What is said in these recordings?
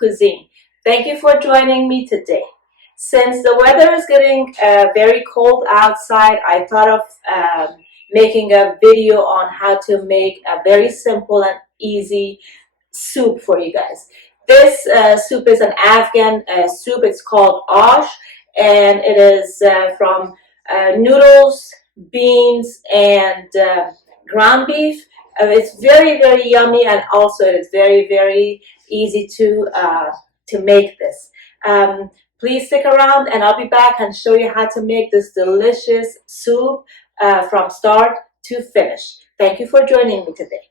cuisine. Thank you for joining me today. Since the weather is getting very cold outside, I thought of making a video on how to make a very simple and easy soup for you guys. This soup is an Afghan soup. It's called Aush, and it is from noodles, beans, and ground beef. It's very yummy, and also it's very easy to make this. Please stick around, and I'll be back and show you how to make this delicious soup from start to finish. Thank you for joining me today.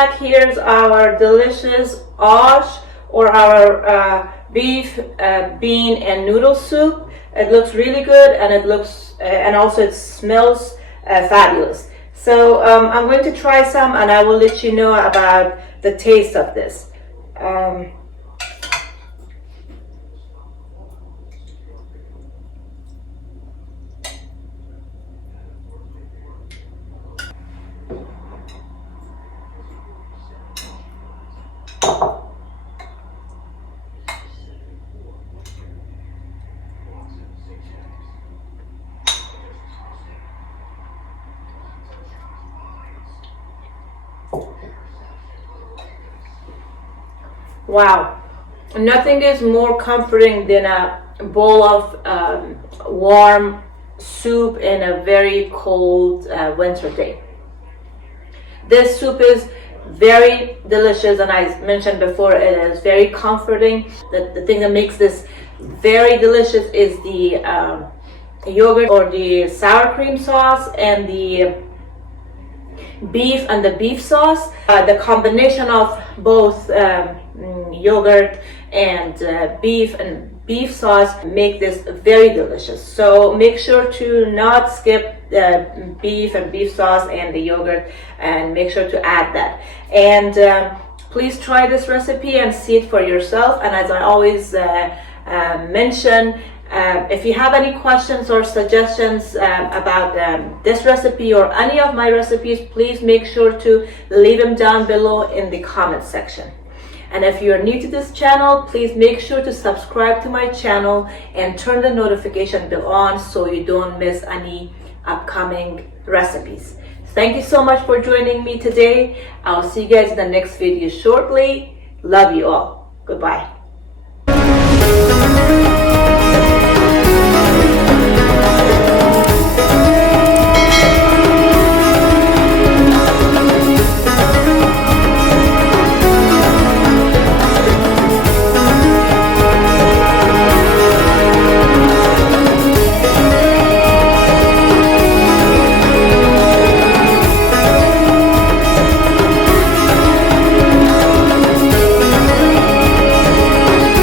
back, here's our delicious Aush, or our beef, bean, and noodle soup. It looks really good, and it looks, and also it smells fabulous. So I'm going to try some, and I will let you know about the taste of this. Wow, nothing is more comforting than a bowl of warm soup in a very cold winter day. This soup is very delicious, and I mentioned before, it is very comforting. The thing that makes this very delicious is the yogurt or the sour cream sauce and the beef and the beef sauce. The combination of both yogurt and beef sauce make this very delicious. So make sure to not skip the beef and beef sauce and the yogurt, and make sure to add that. And please try this recipe and see it for yourself. And as I always mention, if you have any questions or suggestions about this recipe or any of my recipes, please make sure to leave them down below in the comment section. And if you're new to this channel, please make sure to subscribe to my channel and turn the notification bell on so you don't miss any upcoming recipes. Thank you so much for joining me today. I'll see you guys in the next video shortly. Love you all. Goodbye.